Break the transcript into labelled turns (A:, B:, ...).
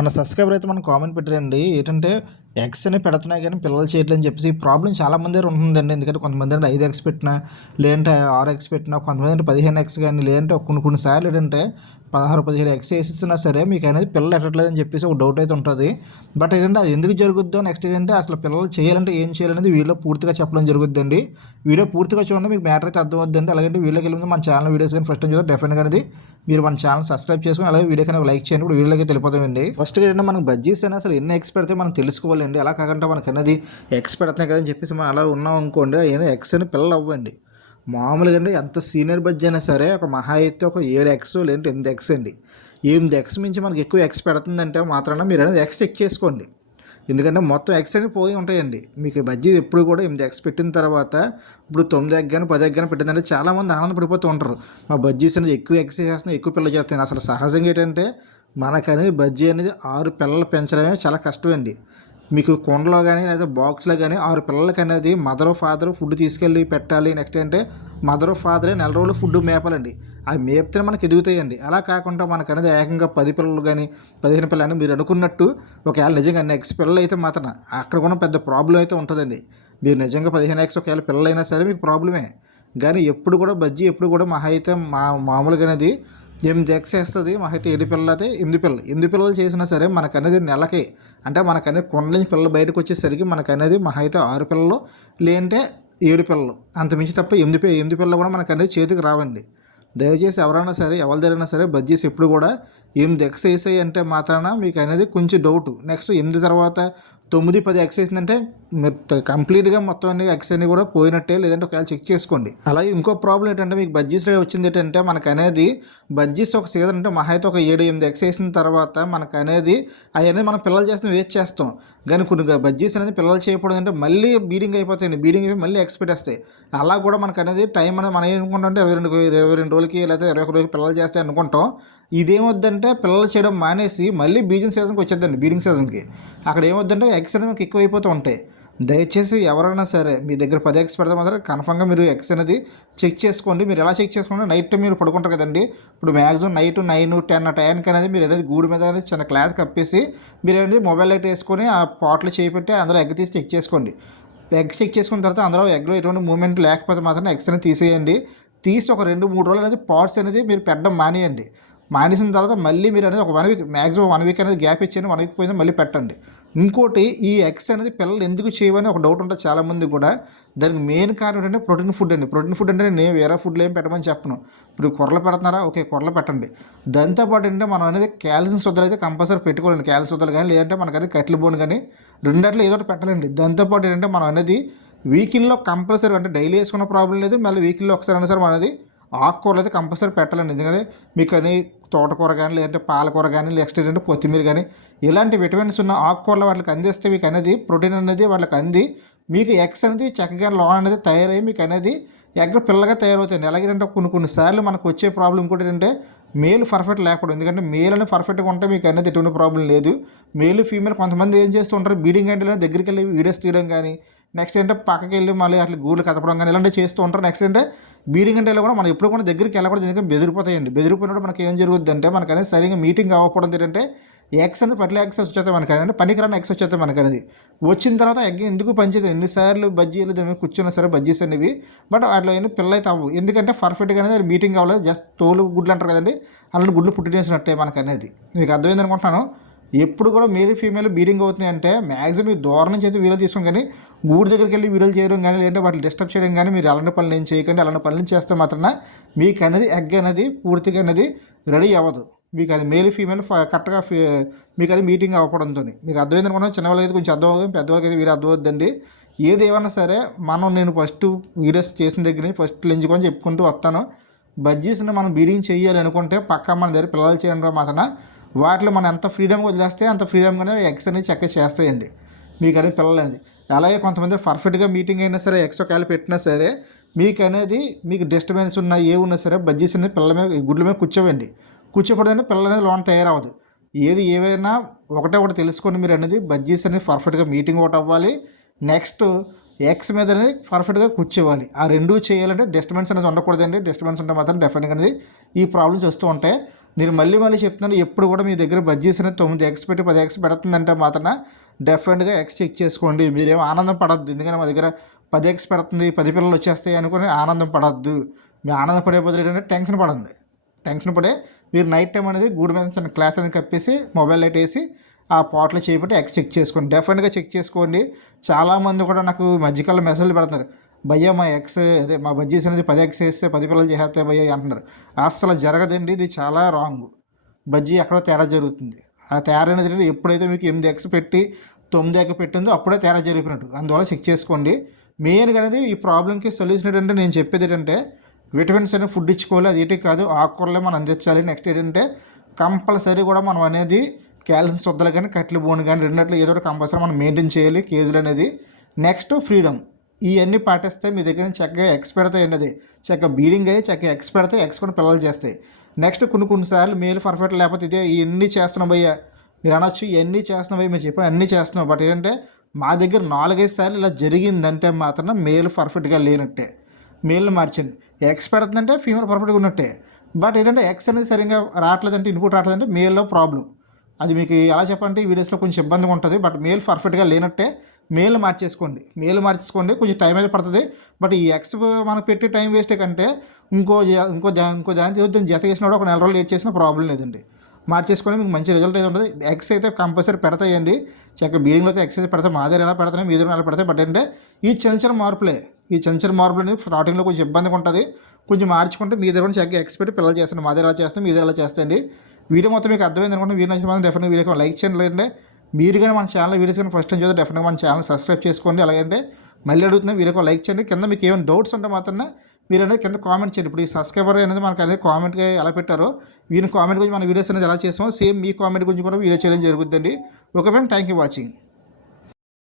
A: మన సబ్స్క్రైబర్ అయితే మనం కామెంట్ పెట్టారండి. ఏంటంటే ఎక్స్ అని పెడుతున్నాయి కానీ పిల్లలు చేయట్లేదని చెప్పేసి ఈ ప్రాబ్లం చాలా మంది ఉంటుందండి. ఎందుకంటే కొంతమంది అంటే ఐదు ఎక్స్ పెట్టినా లేదంటే ఆరు ఎక్స్ పెట్టినా కొంతమంది అంటే పదిహేను ఎక్స్ కానీ లేదంటే కొన్ని కొన్ని సార్లు ఏంటంటే పదహారు పదిహేడు ఎక్స్ వేసిస్తున్నా సరే మీకు అనేది పిల్లలు ఎట్టట్లేదని చెప్పేసి ఒక డౌట్ అయితే ఉంటుంది. బట్ ఏంటంటే అది ఎందుకు జరుగుద్దో నెక్స్ట్ ఏంటంటే అసలు పిల్లలు చేయాలంటే ఏం చేయాలనేది వీడియో పూర్తిగా చెప్పడం జరుగుద్దండి. వీడియో పూర్తిగా చూడండి మీకు మ్యాటర్ అయితే అర్థమవుద్దండి. అలాగే వీడియోకి వెళ్ళి మన ఛానల్ వీడియోస్ కానీ ఫస్ట్ టైం చూస్తే డెఫినెట్గా అనేది మీరు మన ఛానల్ సబ్స్క్రైబ్ చేసుకుని అలాగే వీడియో కానీ లైక్ చేయండి. ఇప్పుడు వీడియోకి తెలిపోతామండి ఫస్ట్ ఏంటంటే మనకు బజ్జీస్ అయినా అసలు ఎన్ని ఎక్స్ పెడితే మనం తెలుసుకోవాలి. తెలుసుకోవాలండి అలా కాకుండా మనకు అనేది ఎక్స్ పెడుతున్నాయి కదని చెప్పేసి మనం అలా ఉన్నాం అనుకోండి అయినా ఎక్స్ అని పిల్లలు అవ్వండి. మామూలుగా అండి ఎంత సీనియర్ బడ్జెట్ అయినా సరే ఒక మహా అయితే ఒక ఏడు ఎక్స్ లేదంటే ఎనిమిది ఎక్స్ అండి. ఎనిమిది ఎక్స్ మించి మనకి ఎక్కువ ఎక్స్ పెడుతుందంటే మాత్రాన మీరు అనేది ఎక్స్ చెక్ చేసుకోండి. ఎందుకంటే మొత్తం ఎక్స్ అని పోయి ఉంటాయండి. మీకు బజ్జీ ఎప్పుడు కూడా ఎనిమిది ఎక్స్ పెట్టిన తర్వాత ఇప్పుడు తొమ్మిది ఎగ్ కానీ పది ఎగ్ కానీ పెట్టిందంటే చాలామంది ఆనందపడిపోతూ ఉంటారు. మా బజ్జీస్ అనేది ఎక్కువ ఎక్స్ చేస్తున్నాయి ఎక్కువ పిల్లలు చేస్తున్నాయి అసలు సహజంగా ఏంటంటే మనకనేది బజ్జీ అనేది ఆరు పిల్లలు పెంచడమే చాలా కష్టం అండి. మీకు కుండలో కానీ లేదా బాక్స్లో కానీ ఆరు పిల్లలకి అనేది మదర్ ఫాదర్ ఫుడ్ తీసుకెళ్ళి పెట్టాలి నెక్స్ట్ అంటే మదర్ ఫాదరే నెల రోజులు ఫుడ్ మేపాలండి. అవి మేపితే మనకు ఎదుగుతాయండి. అలా కాకుండా మనకు అనేది ఏకంగా పది పిల్లలు కానీ పదిహేను పిల్లలు అని మీరు అనుకున్నట్టు ఒకవేళ నిజంగా నెక్స్ట్ పిల్లలు అయితే మాత్రం అక్కడ కూడా పెద్ద ప్రాబ్లం అయితే ఉంటుందండి. మీరు నిజంగా పదిహేను ఎక్స్ ఒకవేళ పిల్లలైనా సరే మీకు ప్రాబ్లమే. కానీ ఎప్పుడు కూడా బజ్జీ ఎప్పుడు కూడా మహా అయితే మా మామూలుగా అనేది ఎనిమిది ఎక్స్ వేస్తుంది మాకైతే ఏడు పిల్లలు అయితే ఎనిమిది పిల్లలు ఎనిమిది పిల్లలు చేసినా సరే మనకనేది నెలకి. అంటే మనకనేది అనేది నుంచి పిల్లలు బయటకు వచ్చేసరికి మనకనేది మహైతే ఆరు పిల్లలు లేదంటే ఏడు పిల్లలు. అంత మించి తప్ప ఎనిమిది ఎనిమిది పిల్లలు కూడా మనకనేది చేతికి రావండి. దయచేసి ఎవరైనా సరే ఎవరి దగ్గరైనా సరే బజ్జీస్ ఎప్పుడు కూడా ఎనిమిది ఎక్స్ వేసాయి అంటే మాత్రాన మీకు అనేది కొంచెం డౌట్. నెక్స్ట్ ఎనిమిది తర్వాత తొమ్మిది పది ఎక్స్ వేసిందంటే మీరు కంప్లీట్గా మొత్తం అన్ని ఎక్స్ అన్ని కూడా పోయినట్టే లేదంటే ఒకవేళ చెక్ చేసుకోండి. అలాగే ఇంకో ప్రాబ్లం ఏంటంటే మీకు బజ్జీస్లో వచ్చింది ఏంటంటే మనకు అనేది బజ్జీస్ ఒక సీజన్ అంటే మహా అయితే ఒక ఏడు ఎనిమిది ఎక్స్ వేసిన తర్వాత మనకు అనేది అవన్నీ మనం పిల్లలు చేసిన వేస్ట్ చేస్తాం. కానీ కొన్ని బజ్జీస్ అనేది పిల్లలు చేయకూడదు అంటే మళ్ళీ బీడింగ్ అయిపోతాయండి. బీడింగ్ అయిపోయి మళ్ళీ ఎక్స్ పెట్టేస్తాయి అలా కూడా మనకు అనేది టైం అనేది మనం ఏమనుకుంటాం అంటే ఇరవై రెండు ఇరవై రెండు రోజులకి లేదా ఇరవై ఒక రోజులకి పిల్లలు చేస్తాయి అనుకుంటాం. ఇదేమొద్దంటే పిల్లలు చేయడం మానేసి మళ్ళీ బీజింగ్ సీజన్కి వచ్చేద్దండి బీడింగ్ సీజన్కి అక్కడ ఏమొద్దంటే ఎగ్స్ అనేది మీకు ఎక్కువ ఉంటాయి. దయచేసి ఎవరైనా సరే మీ దగ్గర పది ఎగ్స్ పెడితే మాత్రం కన్ఫామ్గా మీరు ఎగ్స్ అనేది చెక్ చేసుకోండి. మీరు ఎలా చెక్ చేసుకోండి నైట్ టైం మీరు పడుకుంటారు కదండి. ఇప్పుడు మ్యాక్సిమం నైట్ నైన్ టెన్ ఆ టైంకి అనేది మీరు అనేది గూడు మీద అనేది చిన్న క్లాత్ కప్పేసి మీరు అనేది మొబైల్ లైట్ వేసుకొని ఆ పాట్లు చేపెట్టి అందులో ఎగ్ తీసి చెక్ చేసుకోండి. ఎగ్ చెక్ చేసుకున్న తర్వాత అందులో ఎగ్లో ఎటువంటి మూమెంట్ లేకపోతే మాత్రం ఎగ్స్ అనేది తీసేయండి. తీసి ఒక రెండు మూడు రోజులు అనేది పాట్స్ అనేది మీరు పెట్టడం మానేయండి. మానేసిన తర్వాత మళ్ళీ మీరు అనేది ఒక one week maximum one week అనేది గ్యాప్ ఇచ్చేయండి. వన్ వీక్ పోయినా మళ్ళీ పెట్టండి. ఇంకోటి ఈ ఎగ్స్ అనేది పిల్లలు ఎందుకు చేయవని ఒక డౌట్ ఉంటుంది చాలామంది కూడా. దానికి మెయిన్ కారణం ఏంటంటే ప్రోటీన్ ఫుడ్ అండి. ప్రోటీన్ ఫుడ్ అంటే నేను వేరే ఫుడ్లు ఏం పెట్టమని చెప్పను. ఇప్పుడు కొరలు పెడుతున్నారా? ఓకే కొరలు పెట్టండి. దాంతోపాటు ఏంటంటే మనం అనేది క్యాల్సియం శుద్ధలు అయితే కంపల్సరీ పెట్టుకోవాలండి. కాల్షియం శుద్ధలు కానీ లేదంటే మనకు అనేది కట్ల బోన్ కానీ రెండట్లో ఏదో ఒకటి పెట్టాలండి. దాంతోపాటు ఏంటంటే మనం అనేది వీకిల్లో కంపల్సరీ అంటే డైలీ వేసుకున్న ప్రాబ్లం లేదు. మళ్ళీ వీకిల్లో ఒకసారి అయినా మనది అనేది ఆకుకూరలు అయితే కంపల్సరీ పెట్టాలండి. ఎందుకంటే మీకు అని తోటకూర కానీ లేదంటే పాలకూర కానీ నెక్స్ట్ ఏంటంటే కొత్తిమీర కానీ ఇలాంటి విటమిన్స్ ఉన్న ఆకుకూరలు వాళ్ళకి అందిస్తే మీకు అనేది ప్రోటీన్ అనేది వాళ్ళకి అంది మీకు ఎగ్స్ అనేది చక్కగా లోన్ అనేది తయారయ్యి మీకు అనేది ఎగ్ పిల్లగా తయారవుతాయండి. ఎలాగంటే కొన్ని కొన్నిసార్లు మనకు వచ్చే ప్రాబ్లం ఇంకోటి ఏంటంటే మేలు పర్ఫెక్ట్ లేకపోవడం. ఎందుకంటే మేల్ అనేది పర్ఫెక్ట్గా ఉంటే మీకు అనేది ఎటువంటి ప్రాబ్లం లేదు. మేలు ఫీమేల్ కొంతమంది ఏం చేస్తూ ఉంటారు బీడింగ్ అంటే దగ్గరికి వెళ్ళి వీడియోస్ తీయడం కానీ నెక్స్ట్ ఏంటంటే పక్కకి వెళ్ళి మళ్ళీ అట్లా గూళ్ళు కదపడం కానీ ఇలాంటివి చేస్తూ ఉంటారు. నెక్స్ట్ ఏంటంటే బీడింగ్ అంటే కూడా మనం ఎప్పుడు కూడా దగ్గరికి వెళ్ళకూడదు. ఎందుకంటే బెదిరిపోతాయండి. బెదిరిపోయినప్పుడు మనకి ఏం జరుగుద్ది అంటే మనకు అనేది సరిగ్గా మీటింగ్ అవ్వకపోవడం ఏంటంటే ఎక్స్ అనేది పట్ల ఎక్స్ వచ్చేస్తే మనకి. అంటే పనికిరాని ఎక్స్ వచ్చేస్తే మనకి అనేది. వచ్చిన తర్వాత ఎగ్ ఎందుకు పనిచేది ఎన్నిసార్లు బజ్జీలు దాని మీద కూర్చున్నా సరే బజ్జీస్ అనేవి. బట్ అట్లా అయినా పిల్లలు అయితే అవ్వు ఎందుకంటే పర్ఫెక్ట్గా అనేది మీటింగ్ అవ్వలేదు జస్ట్ తోలు గుడ్లు అంటారు కదండి. అలాంటి గుడ్లు పుట్టినేసినట్టే మనకు అనేది మీకు అర్థమైంది అనుకుంటున్నాను. ఎప్పుడు కూడా మేల్ ఫీమేల్ బీడింగ్ అవుతున్నాయి అంటే మ్యాక్సిమం దూరం నుంచి అయితే వీడియో తీసుకోం కానీ గూడు దగ్గరికి వెళ్ళి వీడియోలు చేయడం కానీ లేదంటే వాటిని డిస్టర్బ్ చేయడం కానీ మీరు అలాంటి పనులు ఏం చేయకండి అలాంటి పనులు చేస్తే మాత్రం మీకు అనేది ఎగ్ అనేది పూర్తిగా అనేది రెడీ అవ్వదు. మీకు అది మేల్ ఫీమేల్ కరెక్ట్గా ఫీ- మీకు అది మీటింగ్ అవ్వడంతో. మీకు అర్థమైంది అనుకున్నా చిన్నవాళ్ళకి అయితే కొంచెం అర్థం అవుతుంది పెద్దవాళ్ళకి అయితే వీరు అర్థం అవుతుందండి ఏది ఏమన్నా సరే మనం నేను ఫస్ట్ వీడియోస్ చేసిన దగ్గర ఫస్ట్ లెంచుకొని చెప్పుకుంటూ వస్తాను. బజ్జీస్ని మనం బీడింగ్ చేయాలి అనుకుంటే పక్క మన దగ్గర పిల్లలు చేయడం మాత్రం వాటిలో మనం ఎంత ఫ్రీడమ్గా వదిలేస్తే అంత ఫ్రీడమ్గానే ఎగ్స్ అనేది చెక్క చేస్తాయండి. మీకు అనేది పిల్లలు అనేది అలాగే కొంతమంది పర్ఫెక్ట్గా మీటింగ్ అయినా సరే ఎక్స్ ఒకవేళ పెట్టినా సరే మీకు అనేది మీకు డిస్టర్బెన్స్ ఉన్నా ఏ ఉన్నా సరే బజ్జీస్ అనేది పిల్లల మీద గుడ్ల మీద కూర్చోవండి. కూర్చోపడదని పిల్లలు అనేది లోన్ తయారవ్వదు. ఏది ఏవైనా ఒకటే ఒకటి తెలుసుకొని మీరు అనేది బజ్జీస్ అనేది పర్ఫెక్ట్గా మీటింగ్ ఒకటి అవ్వాలి. నెక్స్ట్ ఎక్స్ మీద అనేది పర్ఫెక్ట్గా కూర్చోవాలి. ఆ రెండు చేయాలంటే డిస్టర్బెన్స్ అనేది ఉండకూడదండి. డిస్టర్బెన్స్ ఉంటే మాత్రం డెఫినెట్గా అనేది ఈ ప్రాబ్లమ్స్ వస్తూ ఉంటాయి. నేను మళ్ళీ మళ్ళీ చెప్తున్నాను ఎప్పుడు కూడా మీ దగ్గర బడ్జెట్స్ అనేది తొమ్మిది ఎక్స్ పెట్టి పది ఎక్స్ పెడుతుందంటే మాత్రం డెఫినెట్గా ఎక్స్ చెక్ చేసుకోండి. మీరేం ఆనందం పడద్దు. ఎందుకంటే మా దగ్గర పది ఎక్స్ పెడుతుంది పది పిల్లలు వచ్చేస్తాయి అనుకుని ఆనందం పడద్దు. మీ ఆనందం పడే బదులు ఏంటంటే టెన్షన్ పడండి. టెన్షన్ పడే మీరు నైట్ టైం అనేది గూడ్ మీద క్లాస్ అనేది కప్పేసి మొబైల్ లైట్ వేసి ఆ పాట్లో చేయబట్టి ఎక్స్ చెక్ చేసుకోండి. డెఫినెట్గా చెక్ చేసుకోండి. చాలామంది కూడా నాకు ఈ మధ్యకాలంలో మెసేజ్లు పెడుతున్నారు. భయ్యా మా ఎక్స్ అదే మా బజ్జీస్ అనేది పది ఎక్స్ వేస్తే పది పిల్లలు చేసేస్తాయి భయ్యా అంటున్నారు. అస్సలు జరగదండి ఇది చాలా రాంగ్ బజ్జీ ఎక్కడో తేడా జరుగుతుంది. ఆ తేడా అనేది ఎప్పుడైతే మీకు ఎనిమిది ఎక్స్ పెట్టి తొమ్మిది ఎక్స్ పెట్టిందో అప్పుడే తేడా జరిగినట్టు అందువల్ల చెక్ చేసుకోండి. మెయిన్గా అనేది ఈ ప్రాబ్లంకి సొల్యూషన్ ఏంటంటే నేను చెప్పేది ఏంటంటే విటమిన్స్ అనేది ఫుడ్ ఇచ్చుకోవాలి అది ఏంటి కాదు ఆకుకూరలే మనం అందించాలి. నెక్స్ట్ ఏంటంటే కంపల్సరీ కూడా మనం అనేది క్యాల్షియం శుద్ధలు కానీ కట్లు బోన్ కానీ రెండిట్లో ఏదో ఒకటి కంపల్సరీ మనం మెయింటైన్ చేయాలి కేజీలు అనేది. నెక్స్ట్ ఫ్రీడమ్ ఇవన్నీ పాటిస్తే మీ దగ్గర నుంచి చక్కగా ఎక్స్ పెడతాయి అన్నది చక్కగా బీడింగ్ అయ్యి చక్కగా ఎక్స్ పెడతాయి ఎక్స్ కూడా పిల్లలు చేస్తాయి. నెక్స్ట్ కొన్ని కొన్నిసార్లు మేలు పర్ఫెక్ట్ లేకపోతే ఇదే ఇవన్నీ చేస్తున్నాం భయ్యా. మీరు అనొచ్చు ఇవన్నీ చేస్తున్నాం భయ్య. మీరు చెప్పిన అన్నీ చేస్తున్నాం బట్ ఏంటంటే మా దగ్గర నాలుగైదు సార్లు ఇలా జరిగిందంటే మాత్రం మేలు పర్ఫెక్ట్గా లేనట్టే. మేల్ని మార్చండి. ఎక్స్ పెడుతుందంటే ఫీమేల్ పర్ఫెక్ట్గా ఉన్నట్టే. బట్ ఏంటంటే ఎక్స్ అనేది సరిగ్గా రావట్లేదంటే ఇన్పుట్ రావట్లేదంటే మేల్లో ప్రాబ్లం అది మీకు ఎలా చెప్పాలంటే ఈ వీడియోస్లో కొంచెం ఇబ్బందిగా ఉంటుంది. బట్ మేల్ పర్ఫెక్ట్గా లేనట్టే. మేలు మార్చేసుకోండి. మేలు మార్చేసుకోండి. కొంచెం టైం అయితే పడుతుంది. బట్ ఈ ఎక్స్ మనం పెట్టి టైం వేస్ట్ కంటే ఇంకో ఇంకో ఇంకో దాని చూద్దాం జత చేసినప్పుడు ఒక నెల రోజులు లేట్ చేసిన ప్రాబ్లం లేదండి. మార్చేసుకొని మీకు మంచి రిజల్ట్ అయితే ఉంటుంది. ఎక్స్ అయితే కంపల్సరీ పెడతాయండి. చక్కగా బీడింగ్లో అయితే ఎక్స్ అయితే పెడతాయి. మా దగ్గర ఎలా పెడతాయి? మీ దగ్గర ఎలా పెడతాయి? బట్ అంటే ఈ చిన్న చిన్న మార్పులే. ఈ చిన్న చిన్న మార్పులు అనేది స్టార్టింగ్లో కొంచెం ఇబ్బందిగా ఉంటుంది. కొంచెం మార్చుకుంటే మీ దగ్గర నుంచి చక్కగా ఎక్స్పెక్ట్ పిల్లలు చేస్తాను మా దగ్గర ఎలా చేస్తాం మీ దగ్గర ఎలా చేస్తాయండి? వీడియో మొత్తం మీకు అర్థమైంది అనుకుంటే వీడియో నచ్చిన మాత్రం డెఫినెట్ వీడియో లైక్ చేయండి. లేదంటే మీరు కానీ మన ఛానల్ వీడియోస్ కానీ ఫస్ట్ టైం చూస్తే డెఫినెట్గా మన ఛానల్ సబ్స్క్రైబ్ చేసుకోండి. అలాగంటే మళ్ళీ అడుగుతున్నా వీడియోకి లైక్ చేయండి. కింద మీకు ఏమైనా డౌట్స్ ఉంటే మాత్రమే మీరు అనేది కింద కామెంట్ చేయండి. ఇప్పుడు ఈ సబ్స్క్రైబర్ అనేది మనకు అనేది కామెంట్గా ఎలా పెట్టారో వీని కామెంట్ గురించి మన వీడియోస్ అనేది ఎలా చేసామో సేమ్ మీ కామెంట్ గురించి కూడా వీడియో చేయడం జరుగుతుందండి okay friend thank you watching